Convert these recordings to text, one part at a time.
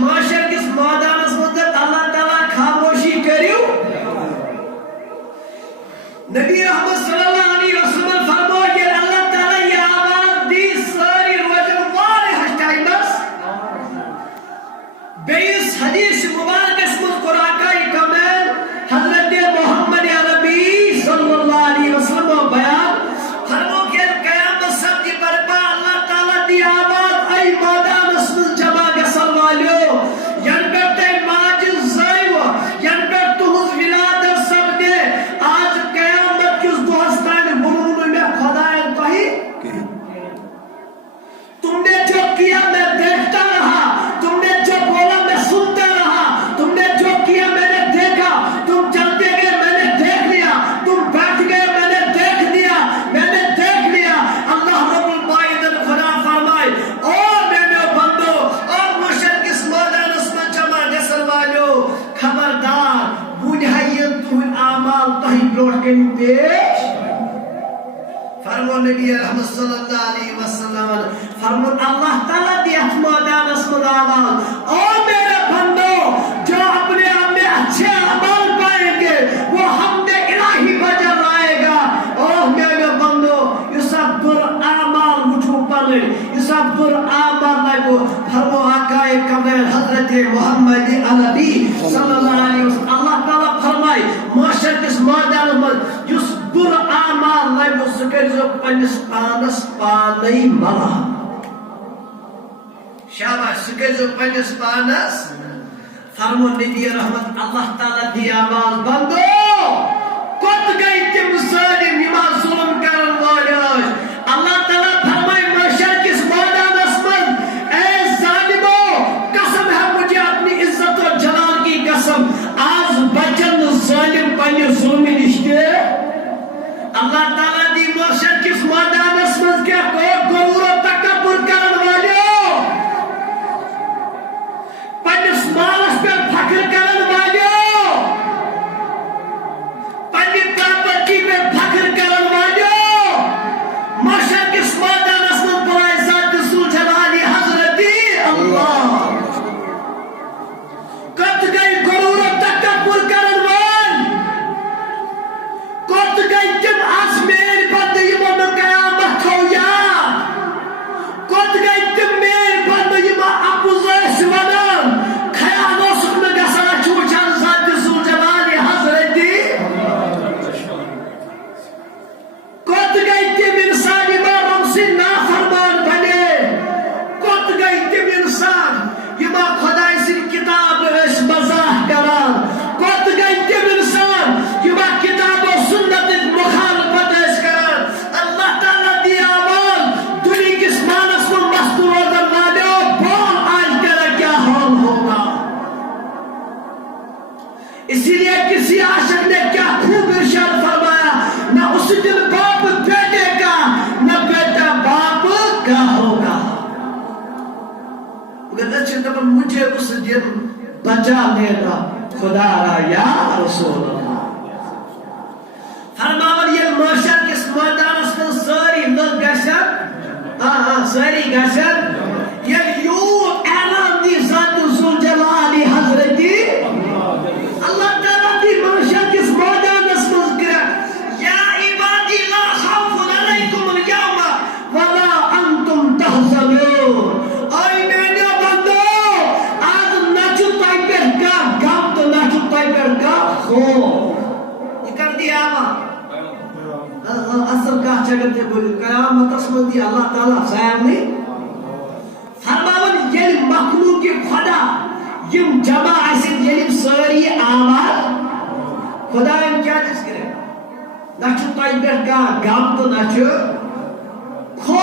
معاشر کس مادانس مندر اللہ تعالیٰ خاموشی کریو نبی رحمت صلی اللہ علیہ وسلم فرمو کہ اللہ تعالیٰ یہ آواز دی ساری روزن واریہس ٹائمس بیس حدیث مبارک اسمت قرآن کمل حضرت محمد عربی صلی اللہ علیہ وسلم بیان فرمو کہ قیامت سب کی برپا اللہ تعالیٰ دی آواز ای مادان اسمت جمع گسل والیو ین پر تے ماجل زائیو ین پر تحز ولادت سب دے آج قیامت کس دوستان برون میں خدایت کہی تم نے جو کیا میں دیکھتا رہا تم نے جو بولا میں سنتا رہا تم نے جو کیا میں نے دیکھا تم چلتے گئے میں نے دیکھ لیا تم بیٹھ گئے میں نے دیکھ لیا میں نے دیکھ لیا اللہ رب العالمین خدا فرمائے او میرے بندو اور مشرق اس میدان اس میں جمع گسل والو خبردار بنیاد تم اعمال تہی بروٹ کے پیش فرمو نبی رحمت صلی اللہ علیہ وسلم فرمو اللہ تعالیٰ دی احمدان اسمد آواز اور میرے بندو جو اپنے آپ میں اچھے عمل پائیں گے وہ ہم نے الہی بجر لائے گا اور میرے بندو یہ سب در اعمال مجھو پڑھے یہ سب در اعمال لائے گو فرمو آقا کمل حضرت محمد عربی صلی اللہ علیہ وسلم اللہ تعالیٰ فرمائے معاشر کس مادان میں یس در اعمال لائے گو سکرزو پنس پانس پانی ملا شاباش سکرزو پنس پانس فرمو نبی رحمت اللہ تعالیٰ دی آواز بندو کت گئی تم ظالم یما ظلم کرن والی اللہ تعالیٰ فرمائے معاشر کس میدان اسمن اے ظالمو قسم ہے مجھے اپنی عزت و جلال کی قسم آج بچن ظالم پنی ظلمی رشتے اللہ تعالیٰ دی معاشر کس میدان اسمن کیا غرور و تکبر کرن والی پنس مالس پر فخر کرن والیو پنی پراپرٹی پر فخر کرن والیو معاشر کس میدان اسمن برائے ذات ذو جلالی حضرتی اللہ کت گئی غرور و تکبر کرن وال کت گئی تم آسمین بند یمو میں قیامت ہو یا کت گئی تم میر بند یمو ابو زیس ونان خیال و سکن گسا چوچان ذات ذو جلالی حضرتی کت گئی تم انسان یمو سے نافرمان بنے کت گئی تم انسان یمو خدای سے کتاب اس مزاح کران کت گئی تم انسان یمو کتاب و سنت مخالفت اس کران اللہ تعالیٰ دی آواز دنیا کس مانس کو مستور وزن والے بول آج تیرا کیا حال ہوگا اسی لیے کسی عاشق نے کیا خوب ارشاد فرمایا نہ اس دن باپ بیٹے کا نہ بیٹا باپ کا ہوگا اگر اچھے تب مجھے اس دن بچا لینا خدا را یا رسول اللہ فرماور یہ معاشر کس میدان اس میں ساری لوگ گشن ساری گشن یہ یوں اعلان دی ذات ذو جلالی حضرتی اللہ تعالیٰ دی معاشر کس میدان اس میں گرا یا عبادی لا خوف علیکم اليوم ولا انتم تحزنون اے میرے بندو آج نچو تائپر کا گم تو نچو تائپر کا خوف یہ کر دیا آمد اصل کا چگل تے بولی قیامت اسمن دی اللہ تعالیٰ سیام نہیں فرماون یہ مخلوق خدا یم جمع ایسن یہ ساری آواز خدا یم کیا جس کرے نچو تائپر کا گم تو نچو کھو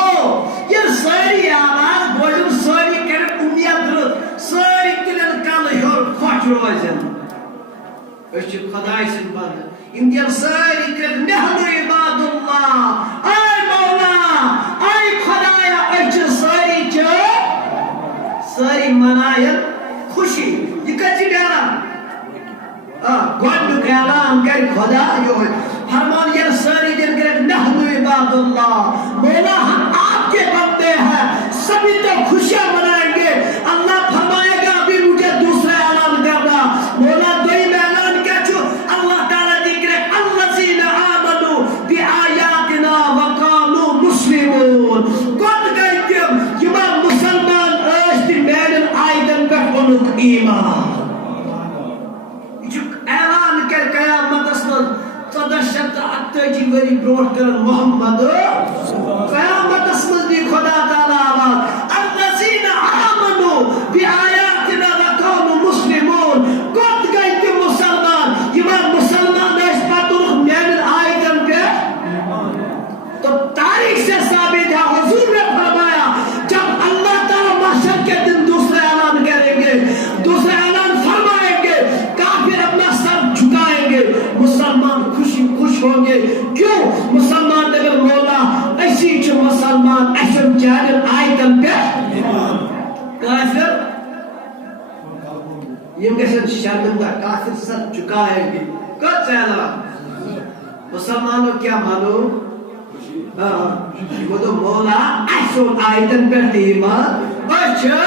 یہ ساری آواز بولم ساری کرن امید رد ساری تلن کل ہور خوش روزن اچھ خدا ایسن بند اندر ساری کرن نحن عباد اللہ اے مولا اے خدایا اچھ ساری چو ساری منائن خوشی یہ کچھ ڈالا گوڑ اعلان کر خدا جو فرمان یہ ساری دن کرے نحن عباد اللہ مولا ہم آپ کے بندے ہیں سبھی تو خوشیاں منائیں گے اللہ فرمائے گا ابھی وري بروٹ کرن محمد قیامت اسمز دی خدا تعالی آواز الذین آمنوا بآیاتنا وکانوا مسلمون کت گئی تم مسلمان یمن مسلمان اس پتر میانن آیتن پہ تو تاریخ سے ثابت ہے حضور نے فرمایا جب اللہ تعالی محشر کے دن دوسرے اعلان کریں گے دوسرے اعلان فرمائیں گے کافر اپنا سر جھکائیں گے مسلمان خوش ہوں گے کیوں مسلمان اگر مولا ایسی جو مسلمان ایشن چاہر آیتن پہ کافر یہ گشن شرمندہ کافر سر جھکائیں گے کچھ چاہلا مسلمانوں کیا مانو وہ تو مولا ایشن آیتن پر دیمان اچھا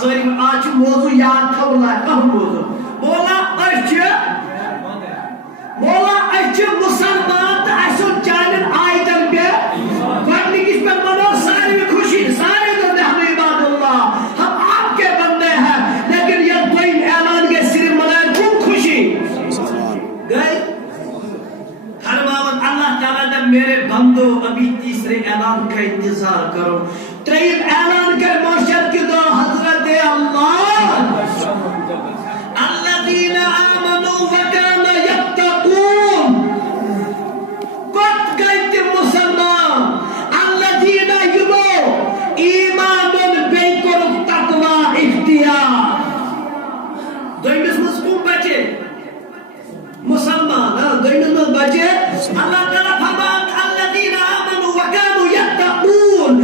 سوری آج موضوع یاد تھا بولا اہم موضوع مولا اچھا مسلمان تا ایشن چاہر آیتن پہ گھرنی کس پر منو ساری خوشی سارے تو نحن عباد اللہ ہم آپ کے بندے ہیں لیکن یہ کوئی اعلان کے صرف منائے کم خوشی گئے فرماون اللہ تعالیٰ نے میرے بندو ابھی تیسرے اعلان کا انتظار کرو تریم اعلان کر معاشر کی دو حضرت اللہ الذین آمنوا وکان یتقون کت گئی تم مسلمان الذین یمو ایمان بیکر تقوی اختیار دویمس مزکون بچے مسلمان دویمس مز بچے اللہ تعالیٰ فرمان الذین آمنوا وکانوا یتقون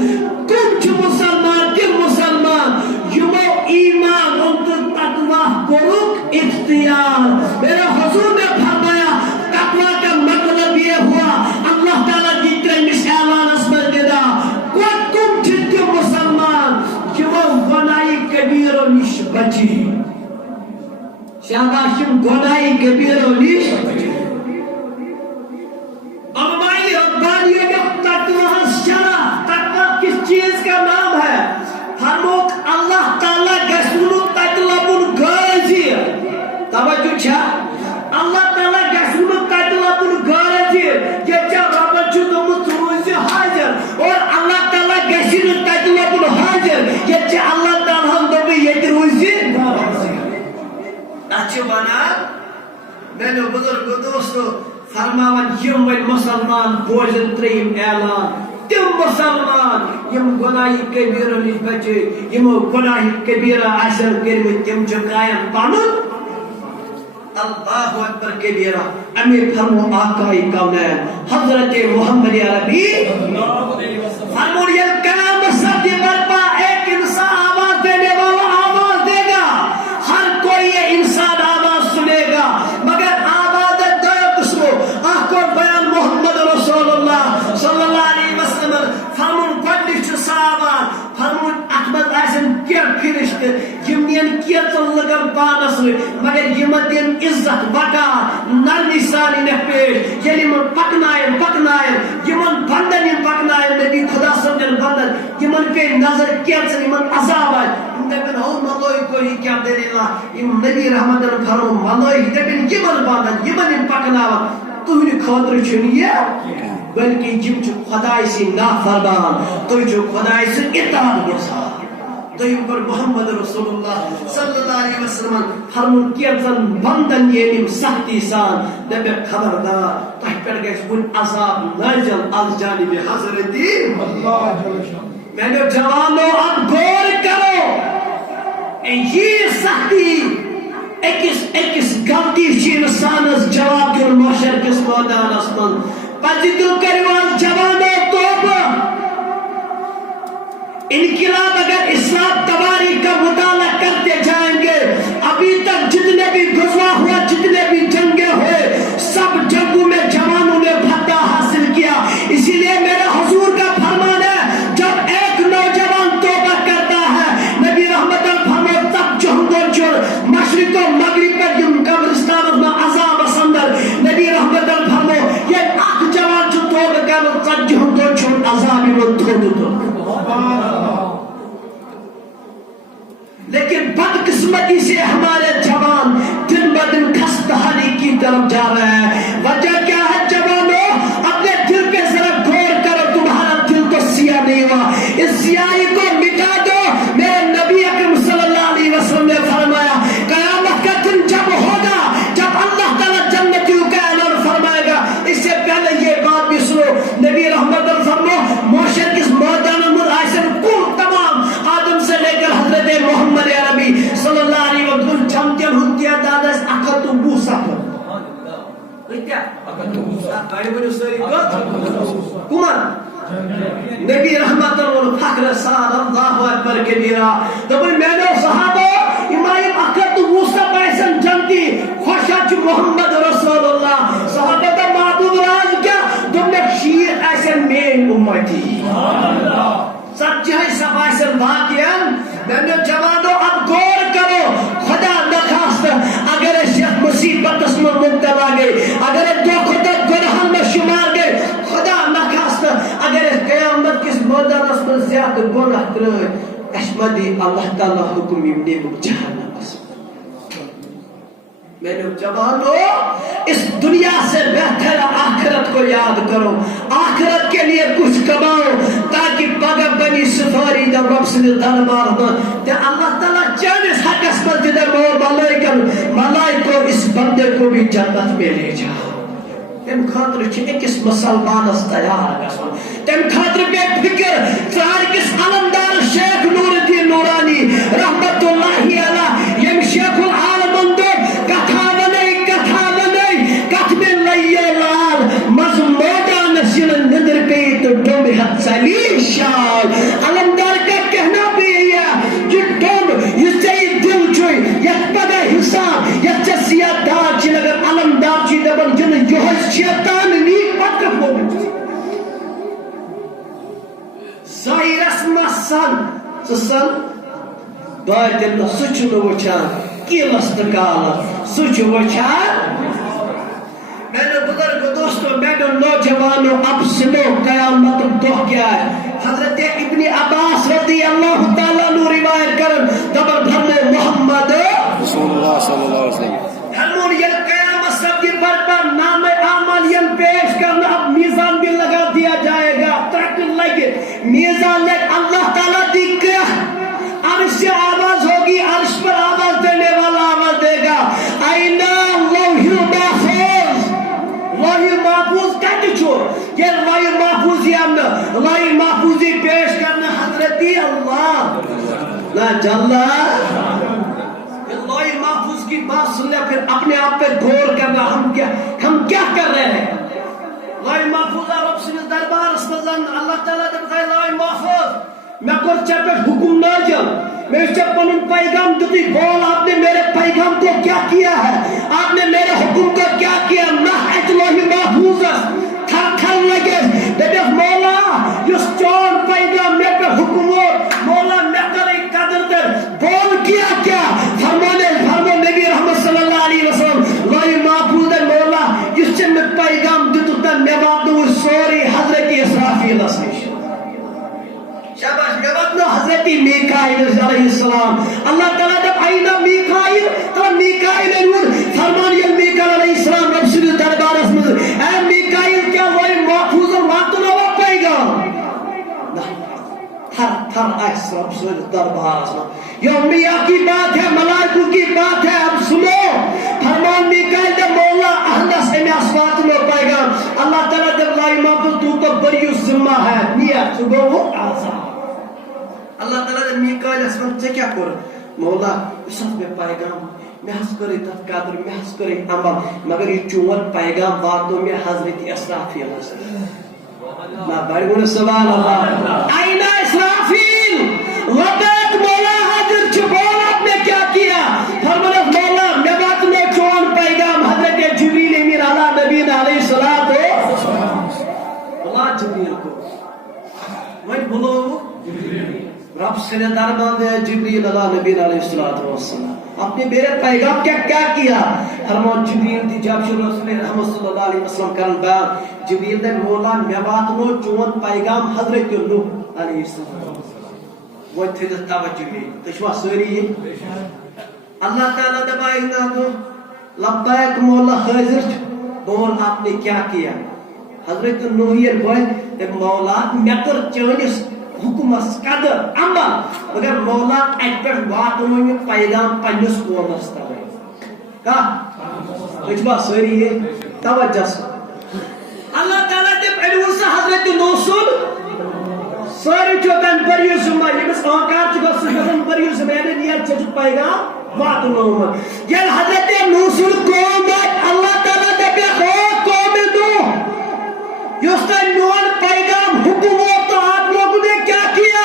کم چھ مسلمان تم مسلمان یمو ایمان انتر تقوی کرک اختیار میرے حضور نے فرمایا تقوی کا مطلب یہ ہوا اللہ تعالیٰ کی تریمس اعلان اسمر دیدا کم چھ تم مسلمان یمو گناہی کبیر و نش بچی شاباشم گناہی کبیر و نش علمائی ربانیوں میں تقوی شرع تقوی کس چیز کا نام ہے فرموک اللہ تعالیٰ گسنو تطلبون غازی توجہ چھا اللہ تعالیٰ گسنو تطلبون غازی یہ چا رب چھو دمت روزی حاضر اور اللہ تعالیٰ گسنو تطلبون حاضر یہ چا اللہ تعالیٰ ہم دمی یہ روزی اچھو بنا میں نے بزرگ دوستو فرماون یم ون مسلمان بوزن تریم اعلان تم مسلمان یم گناہی کبیرہ نش بچے یم گناہی کبیرہ اثر کرم تم قائم پنن اللہ اکبر کبیرہ امیر فرمو آقائی کونین حضرت محمد عربی فرمو یہ کلام سب برپا ایک انسان آواز دینے والا آواز دے گا ہر کوئی یہ انسان آواز سنے گا مگر آواز دو قسموں آخر بیان محمد رسول اللہ صلی اللہ علیہ وسلم فرمون گوڑنچ صحابہ فرمون احمد آسن کیا پھرشت یمین کیا لگن پانس مگر یمدین عزت بقا نرمی سانی نے پیش یعنی من پکنائن یمن بندن پکنائن نبی خدا سمجھن بندن یمن پہ نظر کیا یمن عذاب آئے دپن او ملوئی کوئی کیا دلیلہ یم نبی رحمت فرمون ملوئی دپن یمن بندن یمن پکنائن تہنی خاطر چھنیے بلکہ جم چھ خدای سی نافرمان تو جو خدای سی اطاعت گزار دویم پر محمد رسول اللہ صلی اللہ علیہ وسلم فرمون کیتن بندن یعنی سختی سان نبی خبردار تہ پر گیس ان عذاب نازل از جانب حضرتی میں نے جوانوں اب غور کرو یہ سختی ایکس غلطی چھ انسانس جواب دیون محشر کس میدانس من پتہ دل کریواز جوانوں توبہ انقلاب اگر اسلام تباری کا مطالعہ کرتے جائیں گے ابھی تک جتنے بھی غزوہ ہوا جتنے بھی جنگیں ہوئے سب جنگوں میں جوانوں نے فتح حاصل کیا اسی لیے میرے حضور کا فرمان ہے جب ایک نوجوان توبہ کرتا ہے نبی رحمت الفرمان تب جہنگوں چور مشرق و مغرب پر جن قبرستان میں عذاب سندر نبی رحمت الفرمان یہ آخ جوان جو توبہ کرو تب جہنگوں چور عذابی وہ دھو لیکن بدقسمتی سے ہمارے جوان دن بدن خستہ حالی کی طرف جا رہے ہیں وجہ کیا ہے آخر سال اللہ اکبر کبیرہ دبن میانو صحابہ امام اکرت موسیٰ بائیسن جنتی خوشاچ محمد رسول اللہ صحابہ کا معبود راز کیا دمک شیر ایسن مین امتی سچائی سب ایسن باقیان میانو جوانو اب غور کرو خدا نخواست اگر شیخ مصیبت اس میں مبتلا گئی اگر دو خطت گناہن میں شمار گئی خدا نخواست اگر قیامت کس میدان اس میں زیادہ گناہ کرے اشمدی اللہ تعالیٰ حکم یمنے کو جہنم میں نے جوانو اس دنیا سے بہتر آخرت کو یاد کرو آخرت کے لیے کچھ کماؤ تاکہ پگہ بنی سفاری در رب سے دربار میں کہ اللہ تعالیٰ چانس حق اس پر جدر ملائکو اس بندے کو بھی جنت میں لے جاؤ تم خاطر چھے ایک اس مسلمان اس تیار گسو تم خاطر بے فکر چار کس علمدار شیخ نور الدین نورانی رحمت اللہ علیہ یم شیخ العالم اندر کتھا بنائی کتھ میں لئیے لال مزمودا نسل ندر پہ تو ڈوم حد سلی شال علمدار کا کہنا بھی ہے کہ ڈوم یہ چاہی دل چھوئی یک پدا حساب یک چسیا دار چی لگر علمدار چی دبن جن جوہز شیطان نیک پتر ہو ظاہر اسم سن باطل سچ وچھان کیلس تکالا سچ وچھان میں نے بزرگ دوستوں میں نے نوجوانوں اب سنو قیامت دو کیا ہے حضرت ابن عباس رضی اللہ تعالیٰ نو روایت کرن دبر بھرنے محمد رسول اللہ صلی اللہ علیہ وسلم ہمون یہ قیامت سب کی برپر نام اعمال یم پیش کرنا اب میزان بھی لگا دیا جائے گا ترک لگے میزان لگ اللہ تعالیٰ دی کیا عرش سے آواز ہوگی عرش پر آواز دینے والا آواز دے گا اینا لوح محفوظ لوح محفوظ کہتے چھو یہ لوح محفوظی ہمنا لوح محفوظی پیش کرنا حضرتی اللہ لا جلہ لوح محفوظ کی بات سن لے پھر اپنے آپ پہ غور کرنا ہم کیا کر رہے ہیں لوح محفوظ رب سے دربار اس مزن اللہ تعالیٰ نے بتایا لوح محفوظ میں کر چپے حکم ناجم میں اس چپ پنن پیغام دیتی بول آپ نے میرے پیغام کو کیا کیا ہے آپ نے میرے حکم کو کیا کیا محت لوح محفوظ تھر تھر لگے دیکھ مولا اس چون پیغام میں پہ حکم ہو مولا میں کرے قدر در بول کیا فرمو نبی رحمت صلی اللہ علیہ وسلم لوح محفوظ ہے مولا اس چن میں پیغام دیتو تا میں واتو سوری حضرت اسرافیل اسنش شاباش گواتنو حضرت میکائیل علیہ السلام اللہ تعالیٰ جب آئینا میکائیل تو میکائیل نور فرمان یہ میکائیل علیہ السلام رب سے دربار اس مزر اے میکائیل کیا وہی محفوظ اور واتنو وہ پائے گا تھر ایس رب سے دربار اس مزر یومیہ کی بات ہے ملائکو کی بات ہے اب سنو فرمان میکائیل جب مولا احدث امی اسوات میں پائے گا اللہ تعالیٰ جب لائی محفوظ تو بریو ذمہ ہے نیت تو گو آزاد اللہ تعالیٰ نے میکائیل اسمت سے کیا کر مولا اس میں پیغام میں حس کرے تفقادر میں حس کرے عمل مگر یہ چون پیغام باتوں میں حضرت اسرافیل نا بڑھون سبحان اللہ آئینہ اسرافیل وقت مولا حضر چھپول آپ نے کیا کیا فرمانا مولا میں بات میں چون پیغام حضرت جبریل امیر علیہ نبی علیہ السلام اللہ جبریل کو وہی بلو رب سے دربان ہے جبریل علیہ نبی علیہ السلام اپنے میرے پیغام کیا کیا فرمان جبریل دی جب شروع رسول رحمت صلی اللہ علیہ وسلم کرن بیان جبریل نے مولا میں بات نو چون پیغام حضرت نوح علیہ السلام وہ تھے توجہ ہے تشوا سوری اللہ تعالیٰ دبائی نہ تو لبیک مولا حاضر اور آپ نے کیا کیا حضرت نوح بوئے مولا میں کر چونس حکمس قدر عمل مگر مولا اکبر واتنو میں پیغام پنس قومس تبائی کہا اجبا سوری ہے توجہ سن اللہ تعالیٰ جب علم سے حضرت نوسل سوری چوتن بریو زمہ یہ بس آنکار چکا سکتن بریو زمہ یعنی نیت چچو پیغام واتنو میں یہ حضرت نوسل قوم ہے اللہ تعالیٰ جب یہ قوم نو یوستا نوان پیغام حکم ہو تو آپ لوگوں نے کیا کیا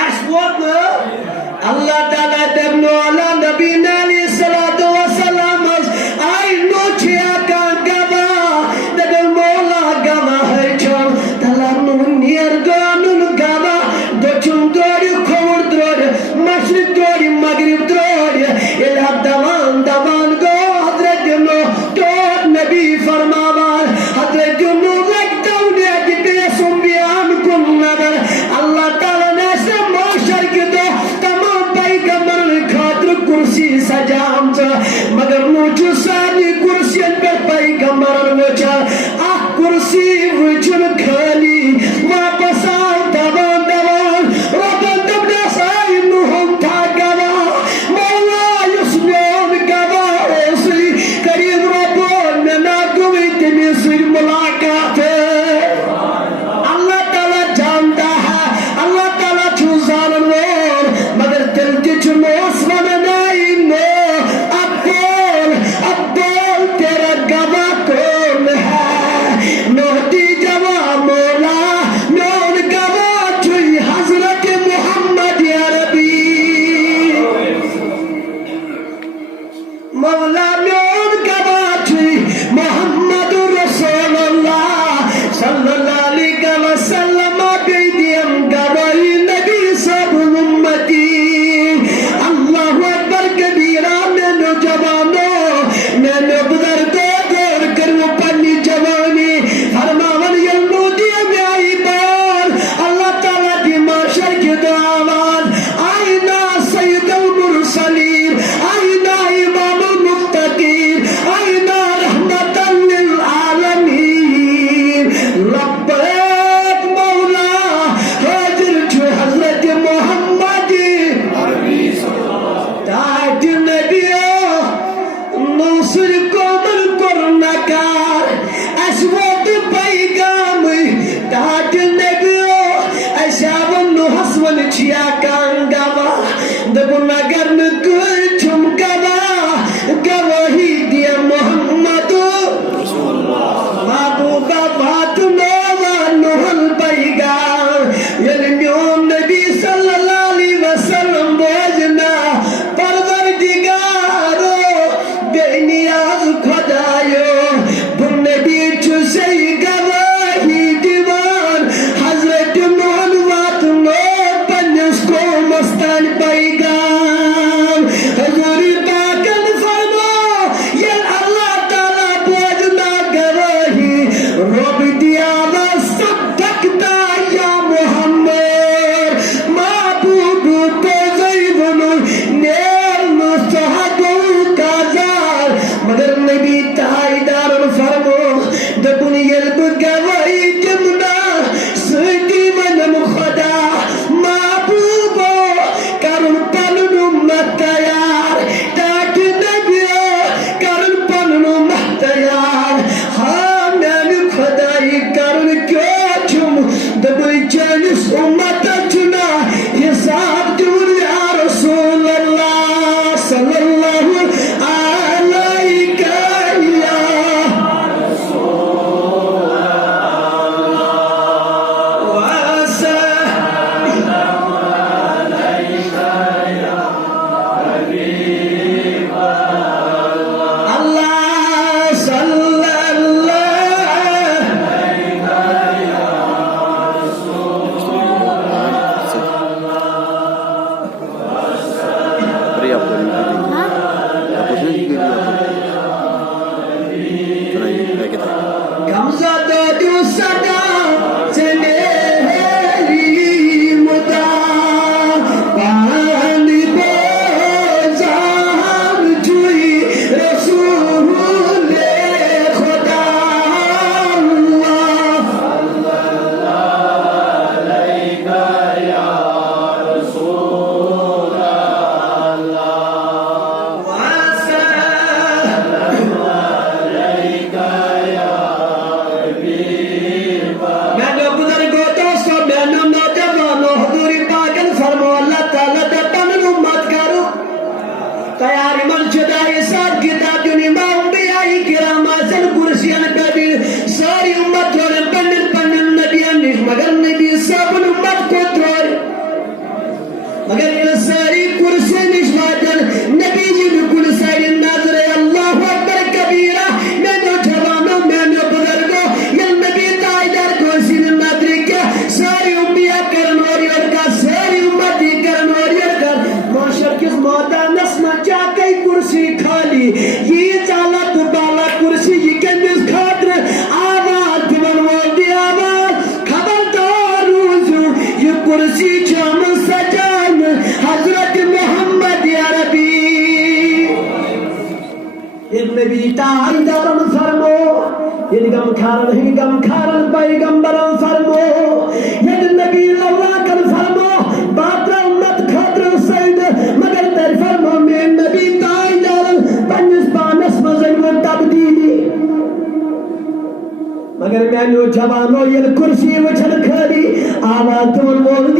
Aswad Allah Ta'ala debno ala Nabi Nali Salatu Wasalam I know Chia Kan Gava Dagal Mola Gava Haichon Talanu Nir Ganun Gava Dochum Dori Kovur Dori Mashrik Dori Maghrib Dori Ilhab Davan Davan Go Hadrat Yuno Dod Nabi Farmavar Hadrat Yuno Like down there the Besum Biam Kun Nagar Allah Ta'ala kursi sajam magar muchu sani kursiyan per paigambar mucha ah kursi wuchun khali wapas aao dawan dawan rabban dabda sai nuhum tha gava mawla yusmion gava osi kareem rabbon na gumi temi sir mulaqat Allah Taala janta hai Allah Taala chuzanan war magar dil ki chumos sallallahu alayka ya خالی یہ چالت بالا کرسی یہ کمس خاطر آواز دون وول دی آواز خبردار روزو یہ کرسی چم سجان حضرت محمد عربی یہ نبی تاجدارن فرمو یہ غم کھارن پیغمبرن فرمو یہ نبی لولاکن فرمو باطر امت خاطر سید مگر تر فرمو میں نبی تاجدارن پنس پانس مزن و تبدیلی مگر میں نو جوانو یہ کرسی وچھن